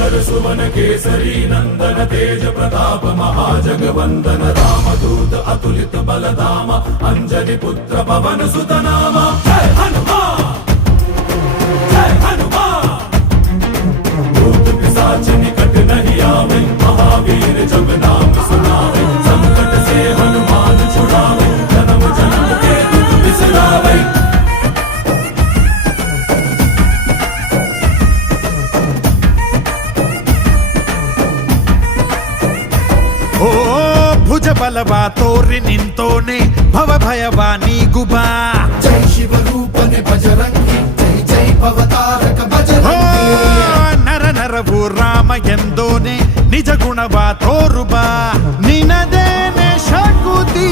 शङ्कर सुवन केसरी नन्दन तेज प्रताप महाजगवन्दन रामदूत अतुलित बलधाम अंजनी पुत्र पवन सुत नाम जय हनुमान जय हनुमान भूत पिशाच निकट नहीं आवे महावीर जब नाम सुनावे संकट से हनुमान छुड़ावे जन्म जन्म के दुख बिसरावे। ಓ ಭುಜ ಬಲವ ತೋರಿ ನಿಂತೋನೆ ಭವ ಭಯವ ನೀಗುಬಾ ಜೈ ಶಿವ ರೂಪನೆ ಬಜರಂಗಿ ಜೈ ಜೈ ಭವತಾರಕ ಬಜರಂಗಿ ನರ ನರವು ರಾಮ ಎಂದೋನೆ ನಿಜ ಗುಣವ ತೋರುಬಾ ನಿನದೇನೆ ಶಕುತಿ